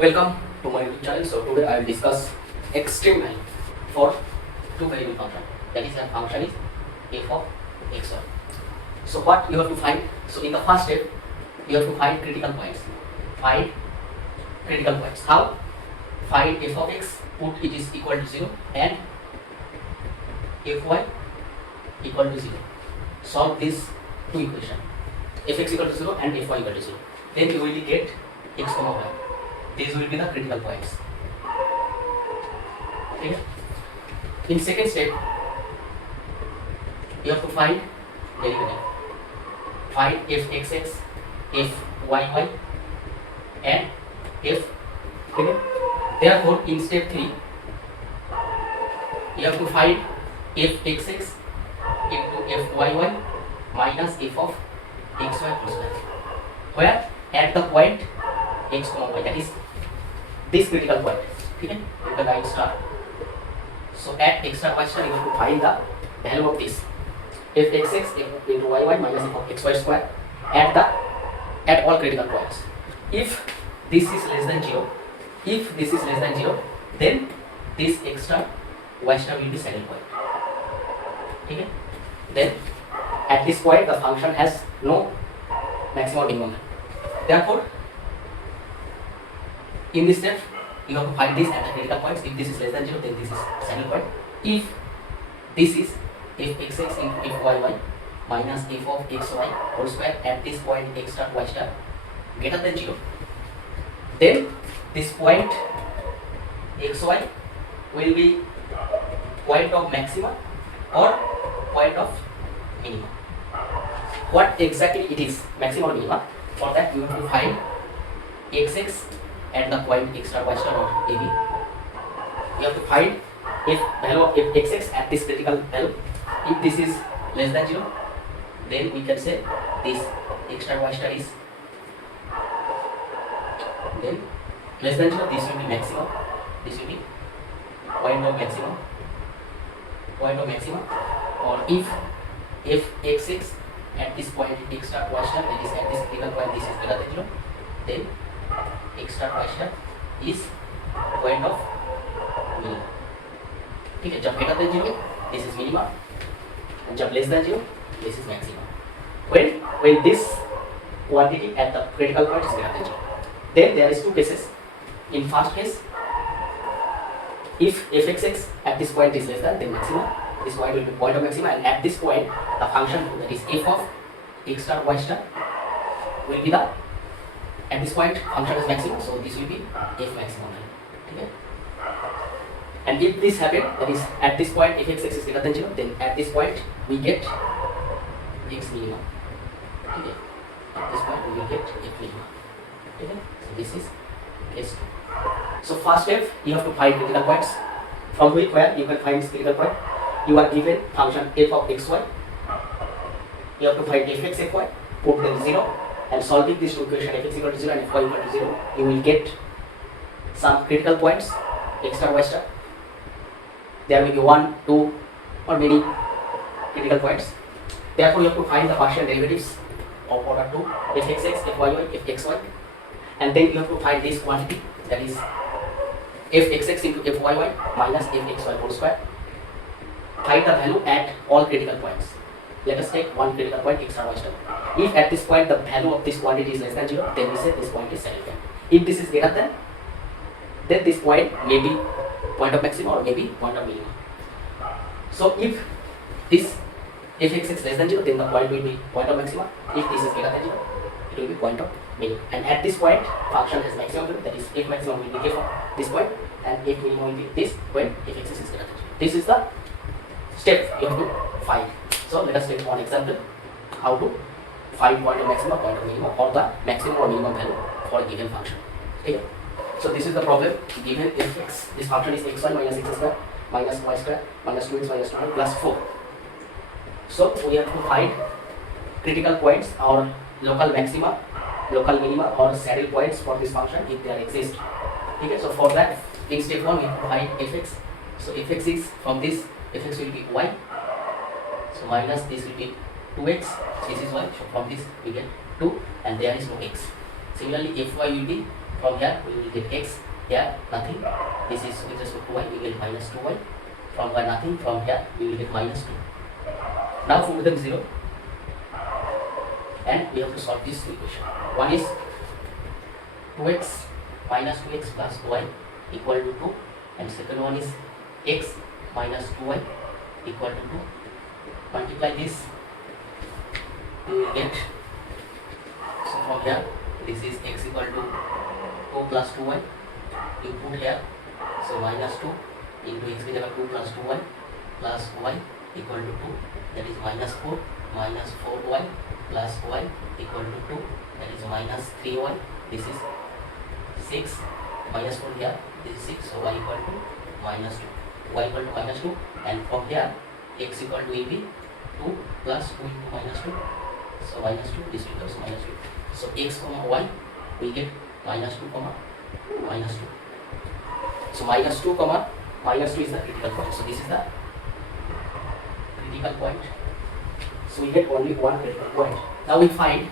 Welcome to my YouTube channel. So today I will discuss extreme value for two variable function. That is, a function is f of x1. So what you have to find? So in the first step, you have to find critical points. Find critical points. How? Find f of x, put it is equal to 0 and fy equal to 0. Solve these two equations. Fx equal to 0 and fy equal to 0. Then you will get x comma y. These will be the critical points. Okay. In second step, you have to find derivative. Find fxx, fyy, and f. Okay. Therefore, in step 3, you have to find fxx into fyy minus f of xy plus y. Where at the point x comma y, that is this critical point. Okay, you can write star. So at x star y star, you have to find the value of this fxx into yy minus f of xy square at all critical points. If this is less than 0, then this x star y star will be saddle point. Okay, then at this point the function has no maximum or minimum. Therefore, in this step, you have to find this at the critical points. If this is less than 0, then this is saddle point. If this is fxx into fyy minus f of xy whole square at this point x star y star greater than 0, then this point xy will be point of maxima or point of minima. What exactly it is, maxima or minima? For that you have to find xx at the point x star y star or ab. You have to find if value of fxx at this critical value. If this is less than 0, then we can say this x star y star is then less than 0. This will be maximum. This will be point of maximum. Or if fxx at this point x star y star, that is at this critical point, this is greater than 0, then x star y star is point of minimum. Okay, जब greater than 0, this is minimum, and जब less than 0, this is maximum. When this quantity at the critical point is greater than 0, then there is two cases. In first case, if fxx at this point is less than, then maximum, this point will be point of maxima, and at this point the function, that is f of x star y star, will be the, at this point function is maximum, so this will be f maximum. Okay. And if this happens, that is at this point fxx is greater than 0, then at this point we get x minimum. Okay. At this point we will get f minimum. Okay. So this is case 2. So first step, you have to find critical points. From where you can find this critical point? You are given function f of xy. You have to find fx fy, put them 0, and solving this equation fx equal to 0 and fy equal to 0, you will get some critical points x star y star. There will be 1, 2, or many critical points. Therefore, you have to find the partial derivatives of order 2 fxx, fyy, fxy, and then you have to find this quantity, that is fxx into fyy minus fxy whole square. Find the value at all critical points. Let us take one critical point x star y star. If at this point the value of this quantity is less than 0, then we say this point is saddle point. If this is greater than, then this point may be point of maximum or maybe point of minimum. So if this fxx is less than 0, then the point will be point of maximum. If this is greater than 0, it will be point of minimum. And at this point function has maximum value, that is f maximum will be f of this point and f minimum will be this when fxx is greater than 0. This is the step you have to find. So let us take one example how to find point of maximum, point of minimum, or the maximum or minimum value for a given function. Okay. So this is the problem. Given fx, this function is x1 minus x square minus y square minus 2x minus 9 plus 4. So we have to find critical points or local maxima, local minima, or saddle points for this function if they exist. Okay. So for that, in step 1 we have to find fx. So fx is, from this fx will be y, so minus this will be 2x, this is y, so from this we get 2 and there is no x. Similarly fy will be From here we will get x, here nothing. This is with respect to y, we will get minus 2y. From here nothing, from here we will get minus 2. Now put them 0 and we have to solve this equation. One is 2x minus 2x plus y equal to 2, and second one is x minus 2y equal to 2. Multiply this, we will get, so from here this is x equal to 2 plus 2y, you put here, so minus 2 into x equal to 2 plus 2y plus y equal to 2, that is minus 4 minus 4y plus y equal to 2, that is minus 3y. This is 6 minus 4 here, this is 6, so y equal to minus 2, y equal to minus 2, and from here x equal to will be 2 plus 2 into minus 2, so minus 2, this becomes minus 2. So x comma y we get minus 2 comma minus 2. So minus 2 comma minus 2 is the critical point. So this is the critical point. So we get only one critical point. Now we find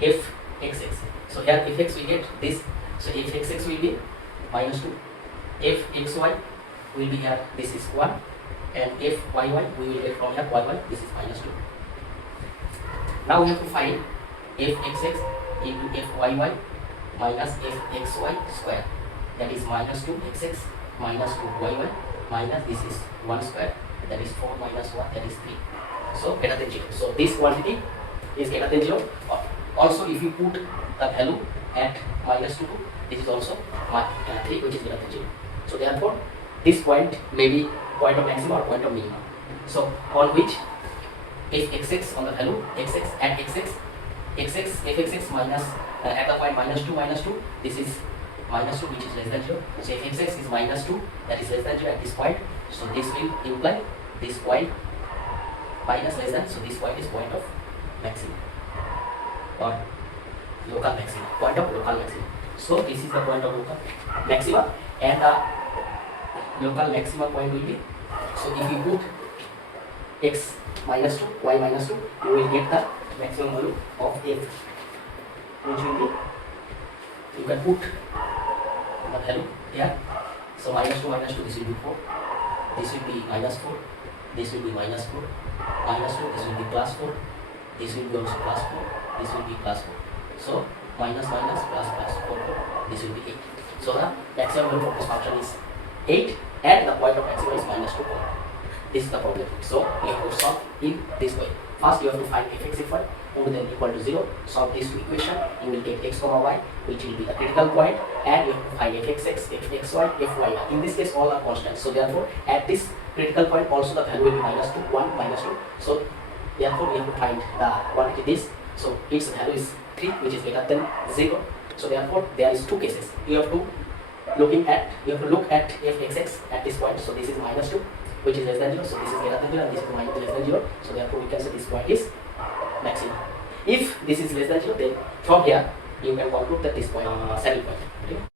f xx. So here f x we get this. So f xx will be minus 2. F xy will be here. This is 1. And f yy we will get from here yy. This is minus 2. Now we have to find f xx into f yy minus f xy square. That is minus 2 xx minus 2 yy minus this is 1 square. That is 4 minus 1. That is 3. So greater than 0. So this quantity is greater than 0. Also if you put the value at minus 2, this is also 3, which is greater than 0. So therefore this point may be point of maximum or point of minimum. So on which if xx on the value xx at xx fxx minus at the point minus 2, this is minus 2, which is less than 0. So if xx is minus 2, that is less than 0 at this point. So this will imply this point minus less than, so this point is point of maximum or local maximum, point of local maximum. So this is the point of local maxima, and the local maxima point will be, so if you put x minus 2, y minus 2, you will get the maximum value of f, which will be, you can put the value here. So minus 2, this will be 4, this will be minus 4, this will be minus 4, minus 2, this will be plus 4, this will be also plus 4, this will be plus 4. So minus plus 4, this will be 8. So the maximum value of this function is 8 and the point of maximum is minus 2. This is the problem. So you have to solve in this way. First you have to find f(x), fy more than equal to 0. Solve this equation. You will get x comma y, which will be the critical point, and you have to find fxx, fxy, fy. In this case all are constants. So therefore at this critical point also the value will be minus 2, 1, minus 2. So therefore we have to find the quantity this. So its value is 3, which is greater than 0. So therefore there is two cases. You have to look at fxx at this point. So this is minus 2, which is less than 0. So this is greater than 0 and this is minus less than 0. So therefore we can say this point is maximum. If this is less than 0, then from here you can conclude that this point is saddle point. Okay?